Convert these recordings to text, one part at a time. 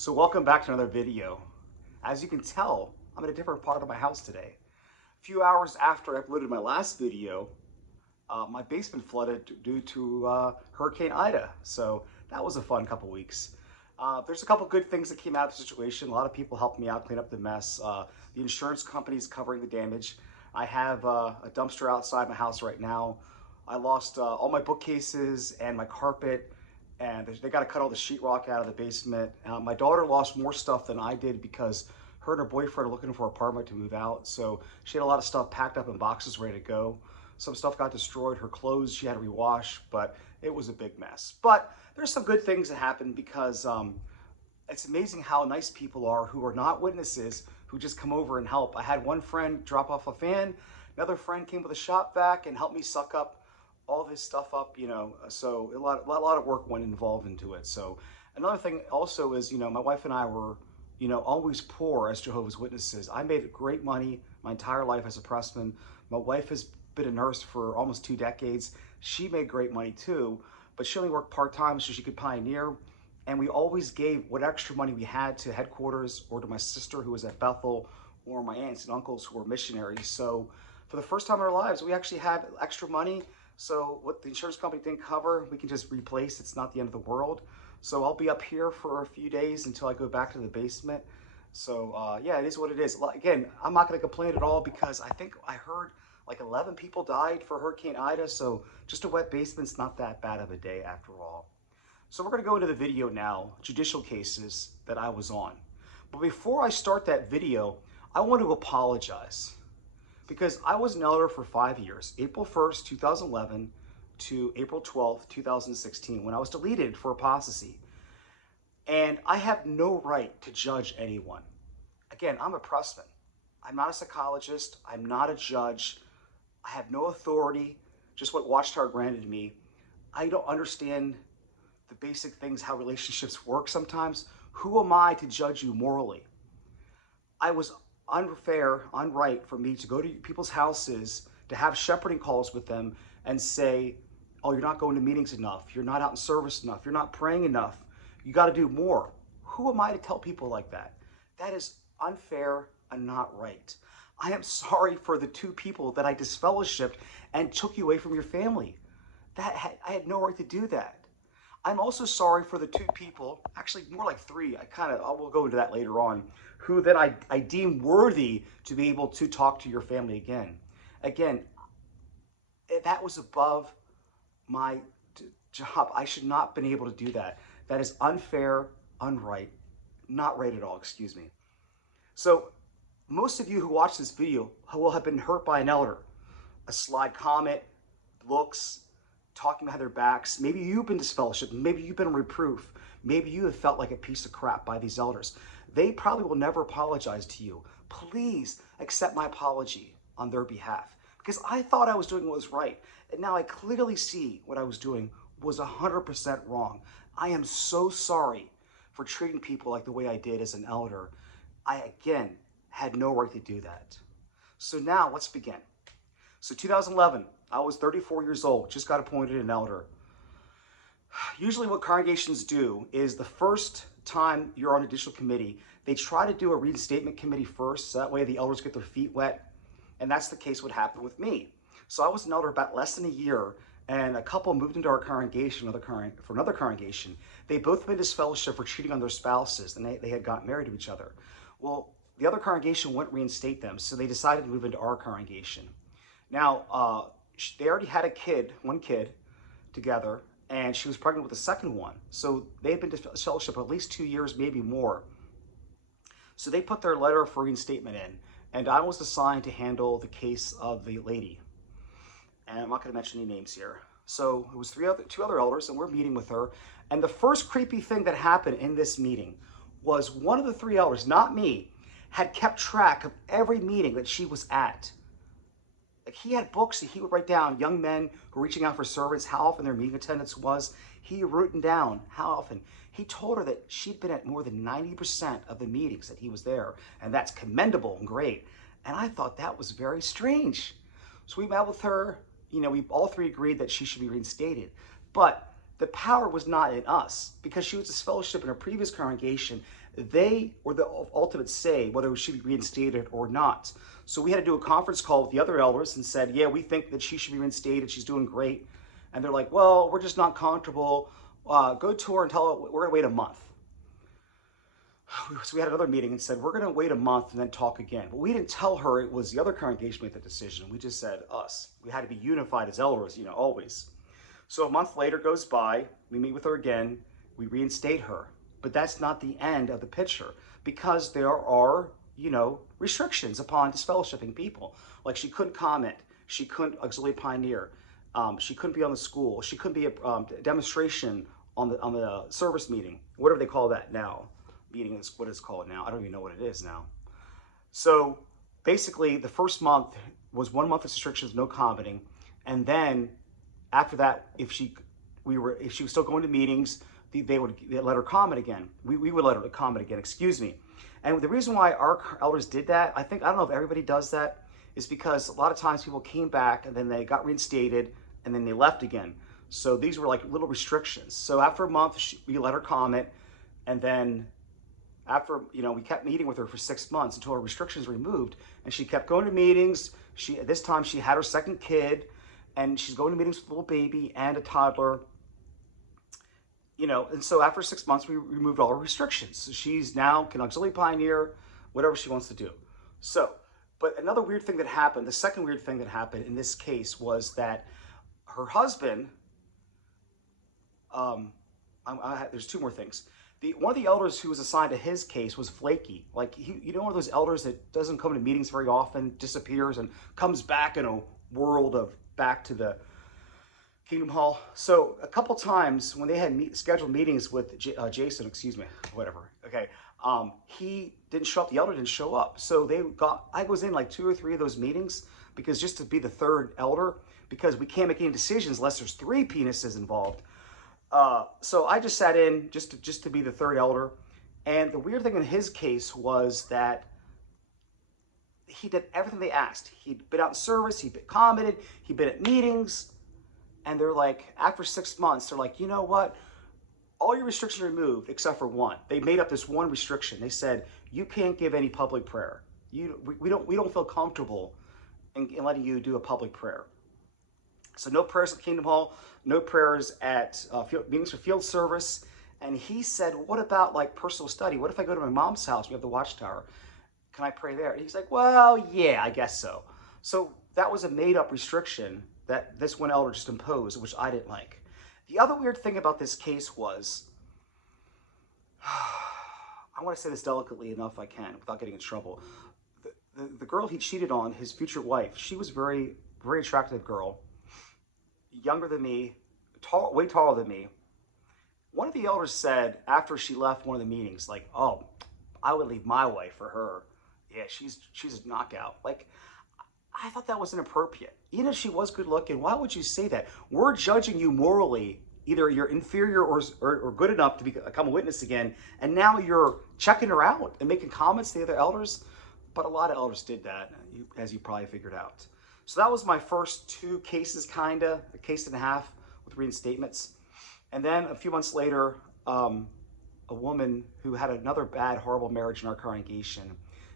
So welcome back to another video. As you can tell, I'm in a different part of my house today. A few hours after I uploaded my last video, my basement flooded due to Hurricane Ida. So that was a fun couple weeks. There's a couple good things that came out of the situation. A lot of people helped me out clean up the mess. The insurance company's covering the damage. I have a dumpster outside my house right now. I lost all my bookcases and my carpet, and they got to cut all the sheetrock out of the basement. My daughter lost more stuff than I did because her and her boyfriend are looking for an apartment to move out. So she had a lot of stuff packed up in boxes ready to go. Some stuff got destroyed. Her clothes she had to rewash, but it was a big mess. But there's some good things that happened because it's amazing how nice people are who are not witnesses, who just come over and help. I had one friend drop off a fan. Another friend came with a shop vac and helped me suck up all this stuff up, so a lot of work went involved into it. So another thing also is, my wife and I were, always poor as Jehovah's Witnesses. I made great money my entire life as a pressman. My wife has been a nurse for almost 2 decades. She made great money too, but she only worked part-time so she could pioneer. And we always gave what extra money we had to headquarters or to my sister who was at Bethel or my aunts and uncles who were missionaries. So for the first time in our lives, we actually had extra money. So what the insurance company didn't cover, we can just replace. It's not the end of the world. So I'll be up here for a few days until I go back to the basement. So yeah, it is what it is. Again, I'm not going to complain at all because I think I heard like 11 people died for Hurricane Ida. So just a wet basement's not that bad of a day after all. So we're going to go into the video now, judicial cases that I was on. But before I start that video, I want to apologize. Because I was an elder for 5 years, April 1st, 2011 to April 12th, 2016, when I was deleted for apostasy. And I have no right to judge anyone. Again, I'm a pressman. I'm not a psychologist. I'm not a judge. I have no authority, just what Watchtower granted me. I don't understand the basic things, how relationships work sometimes. Who am I to judge you morally? I was unfair, unright for me to go to people's houses, to have shepherding calls with them and say, oh, you're not going to meetings enough. You're not out in service enough. You're not praying enough. You got to do more. Who am I to tell people like that? That is unfair and not right. I am sorry for the 2 people that I disfellowshipped and took you away from your family. I had no right to do that. I'm also sorry for the 2 people, actually more like 3, I will go into that later on, who that I deem worthy to be able to talk to your family again. Again, that was above my job. I should not have been able to do that. That is unfair, unright, not right at all, excuse me. So most of you who watch this video will have been hurt by an elder. A slide comment, looks, talking behind their backs. Maybe you've been disfellowshipped. Maybe you've been reproof. Maybe you have felt like a piece of crap by these elders. They probably will never apologize to you. Please accept my apology on their behalf because I thought I was doing what was right. And now I clearly see what I was doing was 100% wrong. I am so sorry for treating people like the way I did as an elder. I, again, had no right to do that. So now let's begin. So 2011, I was 34 years old, just got appointed an elder. Usually what congregations do is the first time you're on a judicial committee, they try to do a reinstatement committee first, so that way the elders get their feet wet. And that's the case what happened with me. So I was an elder about less than a year, and a couple moved into our congregation for another congregation. They both been disfellowshipped for cheating on their spouses, and they had gotten married to each other. Well, the other congregation wouldn't reinstate them, so they decided to move into our congregation. Now, they already had one kid together, and she was pregnant with the second one. So they had been disfellowshipped for at least 2 years, maybe more. So they put their letter for reinstatement in, and I was assigned to handle the case of the lady. And I'm not going to mention any names here. So it was 2 other elders, and we're meeting with her. And the first creepy thing that happened in this meeting was one of the 3 elders, not me, had kept track of every meeting that she was at. Like he had books that he would write down, young men who were reaching out for servants, how often their meeting attendance was. He written down how often. He told her that she'd been at more than 90% of the meetings that he was there, and that's commendable and great. And I thought that was very strange. So we met with her. We all 3 agreed that she should be reinstated. But the power was not in us because she was disfellowship in her previous congregation. They were the ultimate say whether she should be reinstated or not. So we had to do a conference call with the other elders and said, yeah, we think that she should be reinstated. She's doing great. And they're like, well, we're just not comfortable. Go to her and tell her we're going to wait a month. So we had another meeting and said, we're going to wait a month and then talk again. But we didn't tell her it was the other congregation made the decision. We just said us. We had to be unified as elders, always. So a month later goes by, we meet with her again, we reinstate her. But that's not the end of the picture because there are, restrictions upon disfellowshipping people. Like she couldn't comment, she couldn't auxiliary pioneer, she couldn't be on the school, she couldn't be a demonstration on the service meeting, whatever they call that now. Meeting is what it's called now. I don't even know what it is now. So basically the first month was 1 month of restrictions, no commenting. And then after that, if she was still going to meetings, they would let her comment again. We would let her comment again, excuse me. And the reason why our elders did that, I don't know if everybody does that, is because a lot of times people came back and then they got reinstated and then they left again. So these were like little restrictions. So after a month, we let her comment. And then after, we kept meeting with her for 6 months until her restrictions were removed. And she kept going to meetings. This time she had her second kid. And she's going to meetings with a little baby and a toddler. And so after 6 months, we removed all her restrictions. So she's now can auxiliary pioneer, whatever she wants to do. So, but another weird thing that happened, the second weird thing that happened in this case was that her husband, there's two more things. One of the elders who was assigned to his case was flaky. Like, one of those elders that doesn't come to meetings very often, disappears and comes back in a world of back to the Kingdom Hall. So a couple times when they had scheduled meetings with Jason, whatever. Okay, he didn't show up. The elder didn't show up. So I was in like 2 or 3 of those meetings because just to be the third elder, because we can't make any decisions unless there's 3 penises involved. So I just sat in just to be the third elder. And the weird thing in his case was that he did everything they asked. He'd been out in service, he'd been commented, he'd been at meetings. And they're like, after 6 months, they're like, you know what? All your restrictions are removed except for one. They made up this one restriction. They said, you can't give any public prayer. We don't feel comfortable in letting you do a public prayer. So no prayers at Kingdom Hall, no prayers at meetings for field service. And he said, what about like personal study? What if I go to my mom's house? We have the watchtower. Can I pray there? And he's like, well, yeah, I guess so. So that was a made up restriction that this one elder just imposed, which I didn't like. The other weird thing about this case was, I want to say this delicately enough if I can, without getting in trouble. The girl he cheated on, his future wife, she was a very, very attractive girl, younger than me, way taller than me. One of the elders said after she left one of the meetings, like, oh, I would leave my wife for her. Yeah, she's a knockout. Like, I thought that was inappropriate. Even if she was good looking, why would you say that? We're judging you morally. Either you're inferior or good enough to become a witness again, and now you're checking her out and making comments to the other elders. But a lot of elders did that, as you probably figured out. So that was my first 2 cases, a case and a half with reinstatements. And then a few months later, a woman who had another bad, horrible marriage in our congregation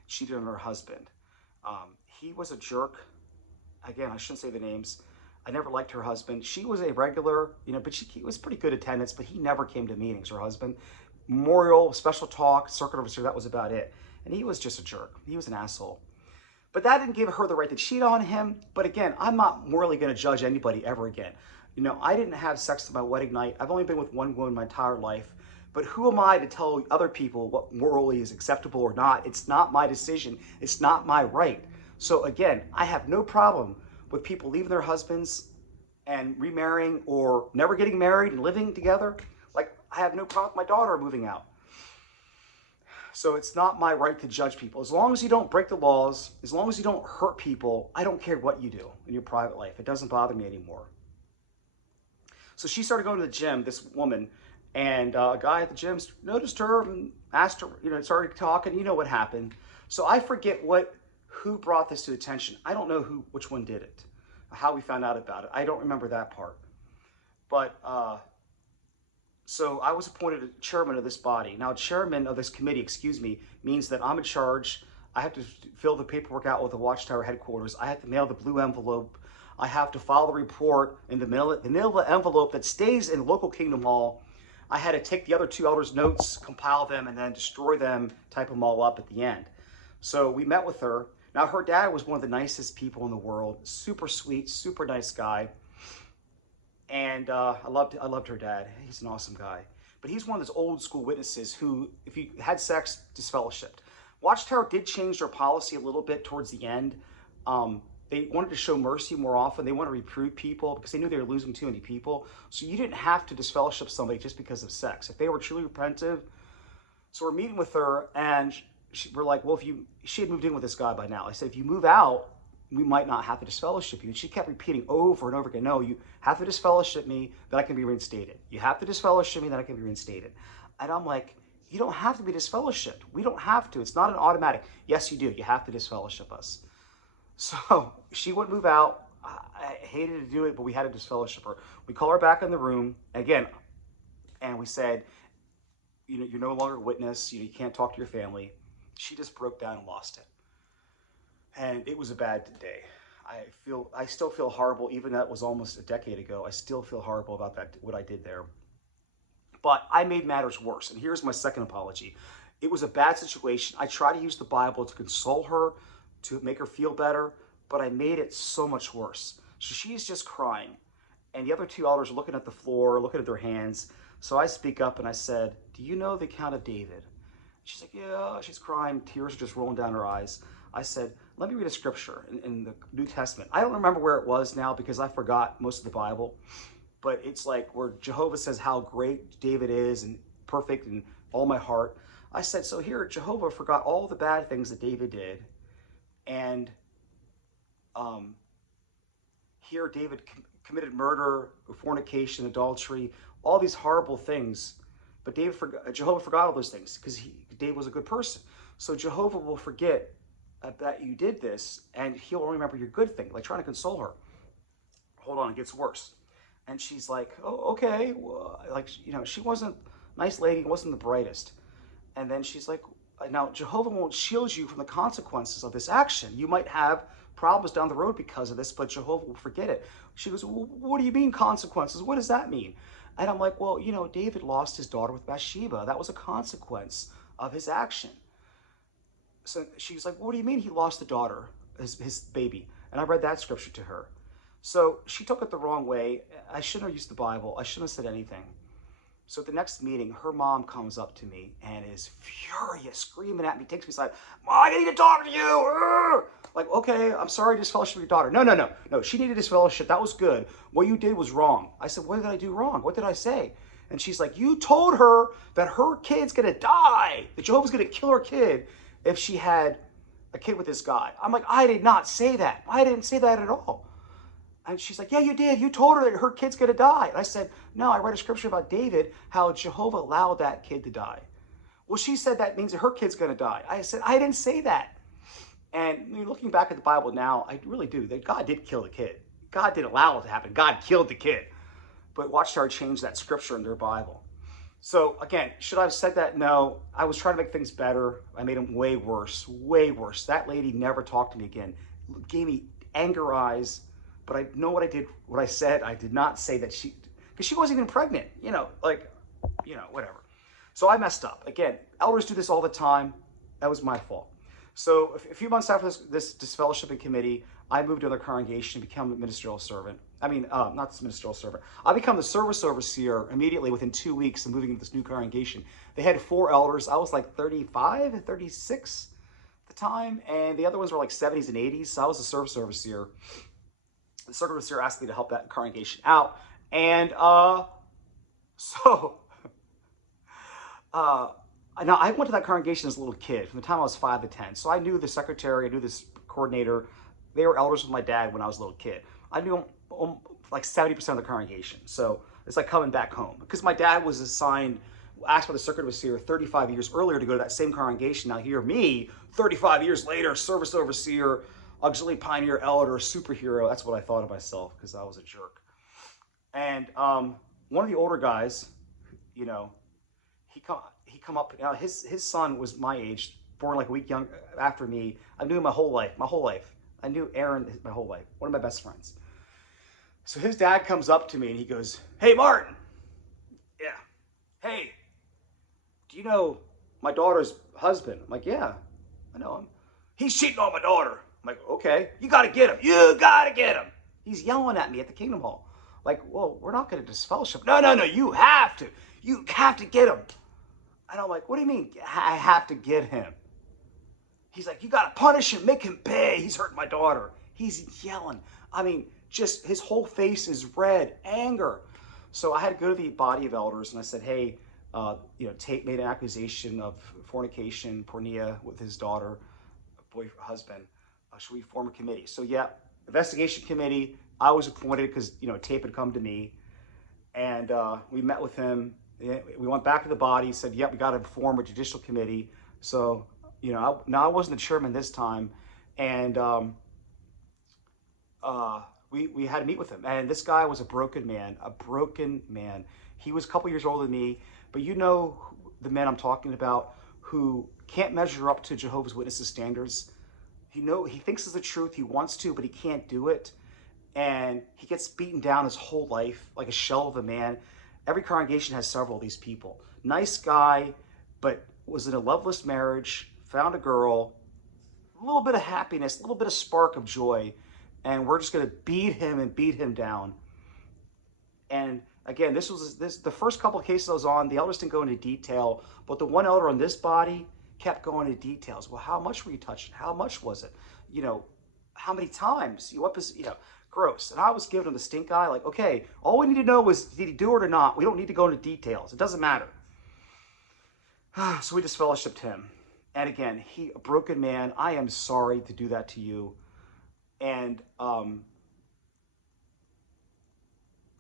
cheated on her husband. He was a jerk. Again, I shouldn't say the names. I never liked her husband. She was a regular, but he was pretty good attendance, but he never came to meetings, her husband. Memorial, special talk, circuit overseer, that was about it. And he was just a jerk. He was an asshole. But that didn't give her the right to cheat on him. But again, I'm not morally going to judge anybody ever again. I didn't have sex at my wedding night. I've only been with one woman my entire life. But who am I to tell other people what morally is acceptable or not? It's not my decision. It's not my right. So again, I have no problem with people leaving their husbands and remarrying or never getting married and living together. Like, I have no problem with my daughter moving out. So it's not my right to judge people. As long as you don't break the laws, as long as you don't hurt people, I don't care what you do in your private life. It doesn't bother me anymore. So she started going to the gym, this woman, and a guy at the gym noticed her and asked her, started talking. You know what happened. So I forget who brought this to attention. I don't know which one did it, how we found out about it. I don't remember that part. But So I was appointed chairman of this body. Now, chairman of this committee, excuse me, means that I'm in charge. I have to fill the paperwork out with the Watchtower headquarters. I have to mail the blue envelope. I have to file the report and mail the envelope that stays in local Kingdom Hall. I had to take the other two elders' notes, compile them, and then destroy them, type them all up at the end. So we met with her. Now, her dad was one of the nicest people in the world. Super sweet, super nice guy. And I loved her dad. He's an awesome guy. But he's one of those old school witnesses who, if you had sex, disfellowshipped. Watchtower did change their policy a little bit towards the end. They wanted to show mercy more often. They wanted to reprove people because they knew they were losing too many people. So you didn't have to disfellowship somebody just because of sex. If they were truly repentant. So we're meeting with her, and we're like, well, she had moved in with this guy by now. I said, if you move out, we might not have to disfellowship you. And she kept repeating over and over again, no, you have to disfellowship me, that I can be reinstated. You have to disfellowship me, that I can be reinstated. And I'm like, you don't have to be disfellowshipped. We don't have to. It's not an automatic. Yes, you do. You have to disfellowship us. So she wouldn't move out. I hated to do it, but we had to disfellowship her. We call her back in the room again, and we said, you're no longer a witness. You can't talk to your family. She just broke down and lost it. And it was a bad day. I still feel horrible, even though it was almost a decade ago. I still feel horrible about that, what I did there. But I made matters worse. And here's my second apology. It was a bad situation. I tried to use the Bible to console her, to make her feel better, but I made it so much worse. So she's just crying. And the other two elders are looking at the floor, looking at their hands. So I speak up and I said, do you know the account of David? She's like, yeah, she's crying. Tears are just rolling down her eyes. I said, let me read a scripture in the New Testament. I don't remember where it was now because I forgot most of the Bible, but it's like where Jehovah says how great David is and perfect in all my heart. I said, so here Jehovah forgot all the bad things that David did, and here David committed murder, fornication, adultery, all these horrible things, but Jehovah forgot all those things because David was a good person. So Jehovah will forget that you did this, and he'll only remember your good thing, like trying to console her. Hold on, it gets worse. And she's like, oh, okay. Well, like, she wasn't a nice lady, wasn't the brightest. And then she's like, now Jehovah won't shield you from the consequences of this action. You might have problems down the road because of this, but Jehovah will forget it. She goes, well, what do you mean consequences? What does that mean? And I'm like, well, David lost his daughter with Bathsheba. That was a consequence of his action. So she's like, what do you mean he lost the daughter, his baby? And I read that scripture to her. So she took it the wrong way. I shouldn't have used the Bible. I shouldn't have said anything. So at the next meeting, her mom comes up to me and is furious, screaming at me, takes me aside. Mom, I need to talk to you. Urgh! Like, okay, I'm sorry, disfellowship your daughter. No, she needed disfellowship. That was good. What you did was wrong. I said, what did I do wrong? What did I say? And she's like, you told her that her kid's going to die, that Jehovah's going to kill her kid if she had a kid with this guy. I'm like, I did not say that. I didn't say that at all. And she's like, yeah, you did. You told her that her kid's going to die. And I said, no, I read a scripture about David, how Jehovah allowed that kid to die. Well, she said that means that her kid's going to die. I said, I didn't say that. And looking back at the Bible now, I really do. That God did kill the kid. God didn't allow it to happen. God killed the kid. But Watchtower changed that scripture in their Bible. So again, should I have said that? No, I was trying to make things better. I made them way worse, way worse. That lady never talked to me again. Gave me anger eyes, but I know what I did, what I said. I did not say that because she wasn't even pregnant, whatever. So I messed up. Again, elders do this all the time. That was my fault. So a few months after this disfellowshipping committee, I moved to another congregation to become a ministerial servant. Not the ministerial servant. I become the service overseer immediately within 2 weeks of moving into this new congregation. They had 4 elders. I was like 35, 36 at the time, and the other ones were like 70s and 80s. So I was a service overseer. The service overseer asked me to help that congregation out, and now I went to that congregation as a little kid from the time I was 5 to 10. So I knew the secretary, I knew this coordinator. They were elders with my dad when I was a little kid. I knew like 70% of the congregation. So it's like coming back home. Because my dad was asked by the circuit overseer 35 years earlier to go to that same congregation. Now here, me, 35 years later, service overseer, auxiliary pioneer, elder, superhero. That's what I thought of myself because I was a jerk. And one of the older guys, you know, he come up. Now his son was my age, born like a week young after me. I knew him my whole life. My whole life. I knew Aaron my whole life. One of my best friends. So his dad comes up to me and he goes, "Hey, Martin." Yeah. "Hey, do you know my daughter's husband?" I'm like, "Yeah, I know him." "He's cheating on my daughter." I'm like, "Okay, you got to get him. You got to get him." He's yelling at me at the Kingdom Hall. Like, "Well, we're not going to disfellowship." "No, no, no, you have to. You have to get him." And I'm like, "What do you mean I have to get him?" He's like, "You got to punish him, make him pay. He's hurting my daughter." He's yelling. I mean, just his whole face is red, anger. So I had to go to the body of elders and I said, "Hey, Tate made an accusation of fornication, pornea with his daughter, husband. Should we form a committee?" So yeah, investigation committee. I was appointed because Tate had come to me, and we met with him. We went back to the body. Said, "Yep, we got to form a judicial committee." So now I wasn't the chairman this time, and we had to meet with him. And this guy was a broken man, He was a couple years older than me, but the men I'm talking about who can't measure up to Jehovah's Witnesses standards. He thinks it's the truth, he wants to, but he can't do it. And he gets beaten down his whole life like a shell of a man. Every congregation has several of these people. Nice guy, but was in a loveless marriage, found a girl, a little bit of happiness, a little bit of spark of joy, and we're just going to beat him down. And again, the first couple of cases I was on, the elders didn't go into detail, but the one elder on this body kept going into details. Well, how much were you touching? How much was it? How many times? Gross. And I was giving him the stink eye, like, okay, all we need to know is, did he do it or not? We don't need to go into details. It doesn't matter. So we disfellowshipped him. And again, a broken man. I am sorry to do that to you. And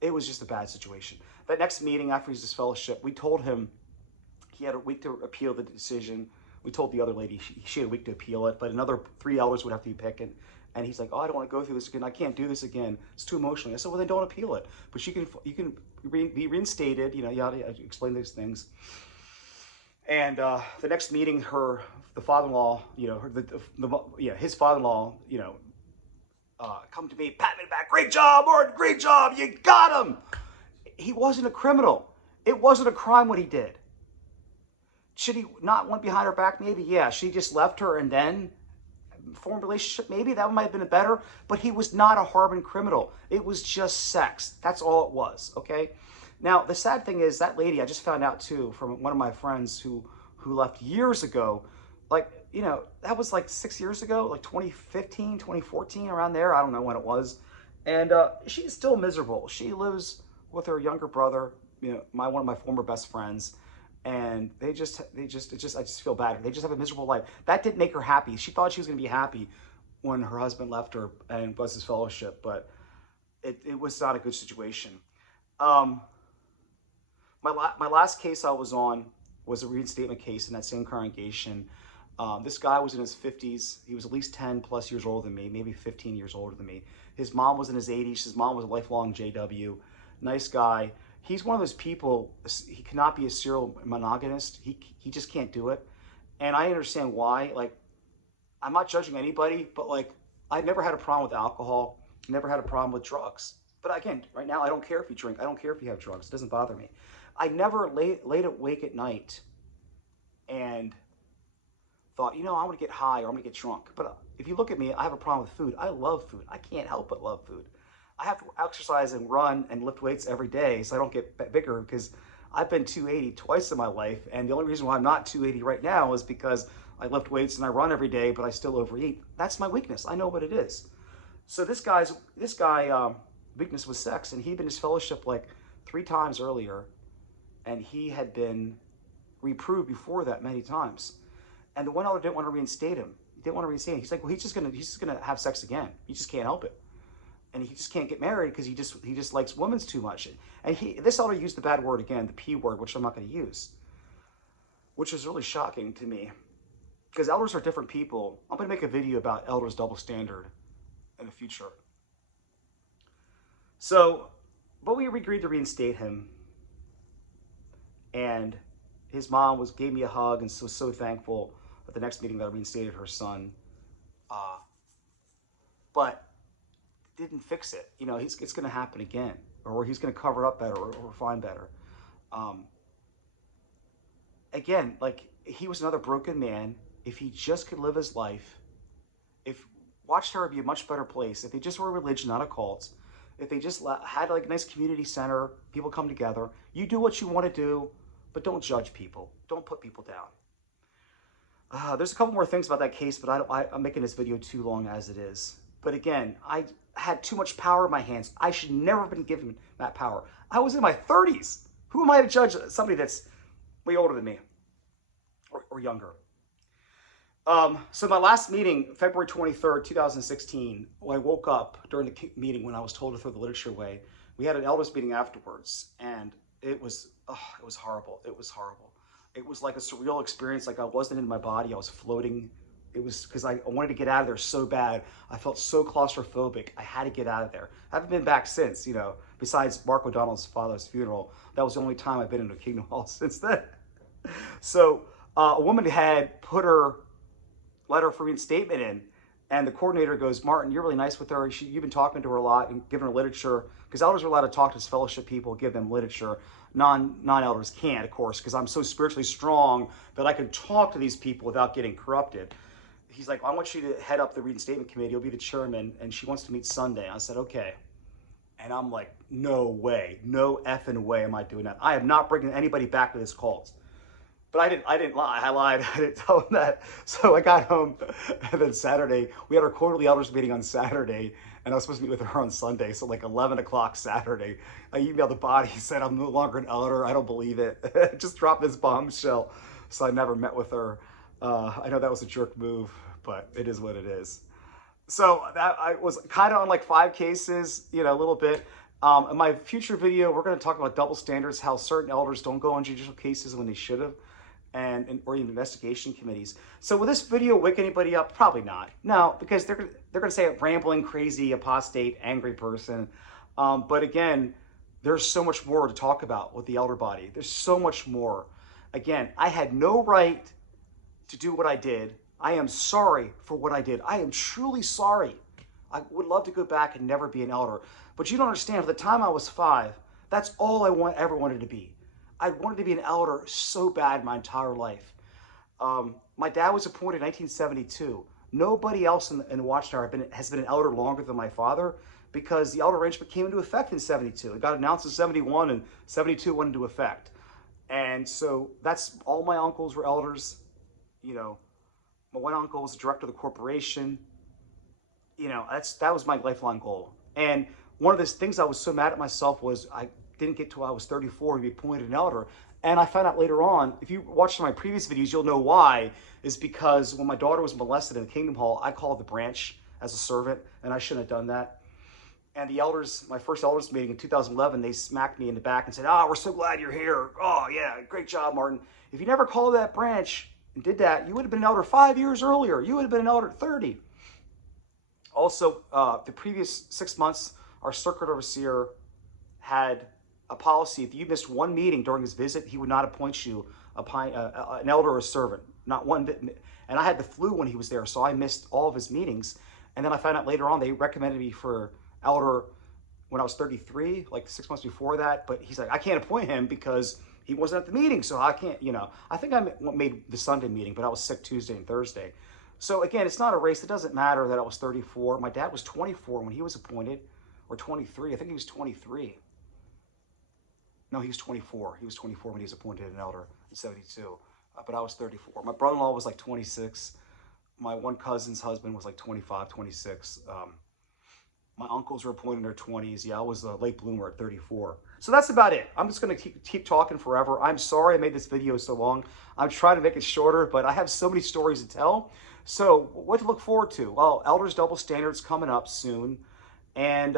it was just a bad situation. That next meeting after his disfellowship, we told him he had a week to appeal the decision. We told the other lady she had a week to appeal it, but another 3 elders would have to be picking. And he's like, "Oh, I don't want to go through this again. I can't do this again. It's too emotional." I said, "Well, then don't appeal it. But you can be reinstated. You got to explain these things." And the next meeting, the father-in-law, his father-in-law, come to me, pat me back. "Great job, Martin. Great job. You got him." He wasn't a criminal. It wasn't a crime what he did. Should he not went behind her back? Maybe, yeah. She just left her and then formed a relationship. Maybe that might have been better. But he was not a hardened criminal. It was just sex. That's all it was. Okay. Now the sad thing is that lady, I just found out too from one of my friends who left years ago. Like that was like 6 years ago, like 2015, 2014, around there. I don't know when it was. And she's still miserable. She lives with her younger brother. One of my former best friends. And I just feel bad. They just have a miserable life. That didn't make her happy. She thought she was going to be happy when her husband left her and was his fellowship, but it was not a good situation. My last case I was on was a reinstatement case in that same congregation. This guy was in his 50s. He was at least 10 plus years older than me, maybe 15 years older than me. His mom was in his 80s. His mom was a lifelong JW. Nice guy. He's one of those people, he cannot be a serial monogamist. He just can't do it. And I understand why. Like, I'm not judging anybody, but like, I've never had a problem with alcohol. Never had a problem with drugs. But again, right now, I don't care if you drink. I don't care if you have drugs. It doesn't bother me. I never laid awake at night and thought, I want to get high or I'm going to get drunk. But if you look at me, I have a problem with food. I love food. I can't help but love food. I have to exercise and run and lift weights every day so I don't get bigger, because I've been 280 twice in my life. And the only reason why I'm not 280 right now is because I lift weights and I run every day, but I still overeat. That's my weakness. I know what it is. So this guy weakness was sex, and he'd been disfellowshipped like 3 times earlier, and he had been reproved before that many times. And the one elder didn't want to reinstate him. He didn't want to reinstate him. He's like, well, he's just gonna have sex again. He just can't help it. And he just can't get married because he just likes women too much. And this elder used the bad word again, the P word, which I'm not going to use, which is really shocking to me, because elders are different people. I'm going to make a video about elders' double standard in the future. So, but we agreed to reinstate him. And his mom gave me a hug and was so thankful at the next meeting that I reinstated her son. But didn't fix it. You know, it's going to happen again, or he's going to cover it up better or find better. Again, like, he was another broken man. If he just could live his life, if Watchtower would be a much better place, if they just were a religion, not a cult, if they just had like a nice community center, people come together, you do what you want to do, but don't judge people. Don't put people down. There's a couple more things about that case, but I'm making this video too long as it is. But again, I had too much power in my hands. I should never have been given that power. I was in my 30s. Who am I to judge somebody that's way older than me or younger? So my last meeting, February 23rd, 2016, when I woke up during the meeting when I was told to throw the literature away, we had an elders meeting afterwards, and it was horrible. It was horrible. It was like a surreal experience, like I wasn't in my body. I was floating. It was because I wanted to get out of there so bad. I felt so claustrophobic. I had to get out of there. I haven't been back since, you know, besides Mark O'Donnell's father's funeral. That was the only time I've been in a Kingdom Hall since then. So a woman had put her letter for reinstatement in, and the coordinator goes, Martin, you're really nice with her. You've been talking to her a lot and giving her literature, because elders are allowed to talk to disfellowship people, give them literature. Non-elders can't, of course, because I'm so spiritually strong that I can talk to these people without getting corrupted. He's like, I want you to head up the reinstatement committee. You'll be the chairman, and she wants to meet Sunday. I said, okay. And I'm like, no way, no effing way am I doing that. I am not bringing anybody back to this cult. But I didn't lie. I lied. I didn't tell him that. So I got home, and then Saturday, we had our quarterly elders meeting on Saturday, and I was supposed to meet with her on Sunday. So like 11 o'clock Saturday, I emailed the body, said, I'm no longer an elder. I don't believe it. Just dropped this bombshell. So I never met with her. I know that was a jerk move, but it is what it is. So that I was kind of on like 5 cases, you know, a little bit. In my future video, we're going to talk about double standards, how certain elders don't go on judicial cases when they should have, or even investigation committees. So will this video wake anybody up? Probably not. No, because they're going to say a rambling, crazy, apostate, angry person. But again, there's so much more to talk about with the elder body. There's so much more. Again, I had no right to do what I did. I am sorry for what I did. I am truly sorry. I would love to go back and never be an elder. But you don't understand, for the time I was 5, that's all I ever wanted to be. I wanted to be an elder so bad my entire life. My dad was appointed in 1972. Nobody else in the Watchtower has been an elder longer than my father, because the elder arrangement came into effect in 72. It got announced in 71, and 72 went into effect. And so that's all my uncles were elders. You know, my one uncle was the director of the corporation. You know, that was my lifelong goal. And one of the things I was so mad at myself was I didn't get till I was 34 to be appointed an elder. And I found out later on, if you watched my previous videos, you'll know why, is because when my daughter was molested in the Kingdom Hall, I called the branch as a servant, and I shouldn't have done that. And the elders, my first elders meeting in 2011, they smacked me in the back and said, we're so glad you're here. Oh yeah, great job, Martin. If you never called that branch and did that, you would have been an elder 5 years earlier. You would have been an elder at 30. Also, the previous 6 months, our circuit overseer had a policy: if you missed one meeting during his visit, he would not appoint you an elder or a servant. Not one bit. And I had the flu when he was there, so I missed all of his meetings. And then I found out later on they recommended me for elder when I was 33, like 6 months before that. But he's like, I can't appoint him because he wasn't at the meeting, so I can't, you know. I think I made the Sunday meeting, but I was sick Tuesday and Thursday. So again, it's not a race. It doesn't matter that I was 34. My dad was 24 when he was appointed, or 23. I think he was 23. No, he was 24. He was 24 when he was appointed an elder in 72. But I was 34. My brother-in-law was like 26. My one cousin's husband was like 25, 26. My uncles were appointed in their 20s. Yeah, I was a late bloomer at 34. So that's about it. I'm just going to keep talking forever. I'm sorry I made this video so long. I'm trying to make it shorter, but I have so many stories to tell. So what to look forward to? Well, Elders Double Standards coming up soon. And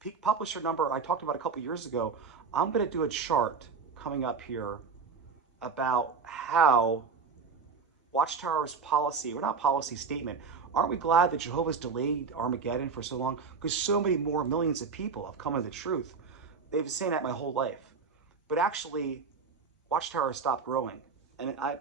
peak publisher number I talked about a couple years ago. I'm going to do a chart coming up here about how Watchtower's policy, or not policy, statement. Aren't we glad that Jehovah's delayed Armageddon for so long? Because so many more millions of people have come to the truth. They've been saying that my whole life. but actually watchtowers stopped growing. And I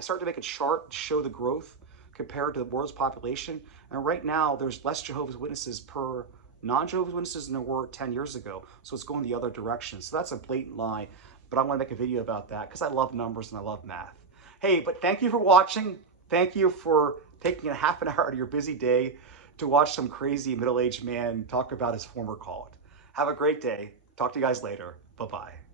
started to make a chart to show the growth compared to the world's population. And right now, there's less Jehovah's Witnesses per non-Jehovah's Witnesses than there were 10 years ago. So it's going the other direction. So that's a blatant lie, but I want to make a video about that because I love numbers and I love math. Hey, but thank you for watching. Thank you for taking a half an hour out of your busy day to watch some crazy middle-aged man talk about his former calling. Have a great day. Talk to you guys later. Bye-bye.